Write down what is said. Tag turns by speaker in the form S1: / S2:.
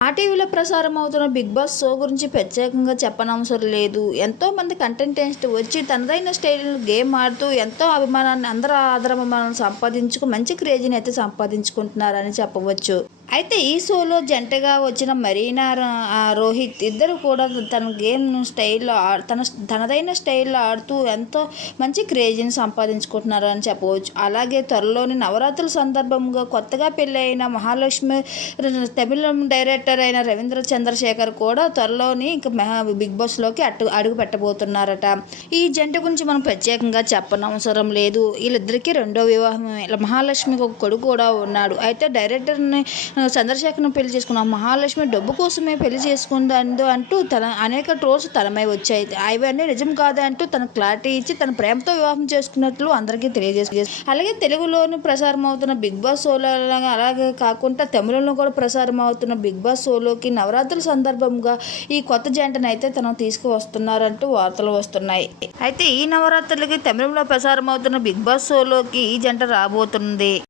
S1: ఆ టీవీలో ప్రసారం అవుతున్న బిగ్ బాస్ షో గురించి ప్రత్యేకంగా చెప్పనవసరం లేదు. ఎంతో మంది కంటెంటెంట్స్ వచ్చి తనదైన స్టైల్ గేమ్ ఆడుతూ ఎంతో అభిమానాన్ని అందరూ ఆదరణ సంపాదించుకు మంచి క్రేజీని అయితే సంపాదించుకుంటున్నారని చెప్పవచ్చు. అయితే ఈ షోలో జంటగా వచ్చిన మరీనా రోహిత్ ఇద్దరు కూడా తన గేమ్ స్టైల్లో తన తనదైన స్టైల్లో ఆడుతూ ఎంతో మంచి క్రేజీని సంపాదించుకుంటున్నారు అని చెప్పవచ్చు. అలాగే త్వరలోని నవరాత్రుల సందర్భంగా కొత్తగా పెళ్ళైన మహాలక్ష్మి తమిళం డైరెక్టర్ అయిన రవీంద్ర చంద్రశేఖర్ కూడా త్వరలోని ఇంకా మెహా బిగ్ బాస్లోకి అటు అడుగు పెట్టబోతున్నారట. ఈ జంట గురించి మనం ప్రత్యేకంగా చెప్పనవసరం లేదు. వీళ్ళిద్దరికీ రెండో వివాహం. మహాలక్ష్మికి ఒక కొడుకు కూడా ఉన్నాడు. అయితే డైరెక్టర్ని చంద్రశేఖరం పెళ్ళి చేసుకున్న. మహాలక్ష్మి డబ్బు కోసమే పెళ్ళి చేసుకుందో అంటూ తన అనేక ట్రోల్స్ తనమై వచ్చాయి. అవన్నీ నిజం కాదంటూ తన క్లారిటీ ఇచ్చి తన ప్రేమతో వివాహం చేసుకున్నట్లు అందరికీ తెలియజేసి అలాగే తెలుగులోను ప్రసారం అవుతున్న బిగ్ బాస్ షోలో అలాగే- అలాగే కాకుండా తమిళంలో కూడా ప్రసారం అవుతున్న బిగ్ బాస్ షోలోకి నవరాత్రుల సందర్భంగా ఈ కొత్త జంటను అయితే తను తీసుకువస్తున్నారంటూ వార్తలు వస్తున్నాయి. అయితే ఈ నవరాత్రులకి తమిళంలో ప్రసారం అవుతున్న బిగ్ బాస్ షోలోకి ఈ జంట రాబోతుంది.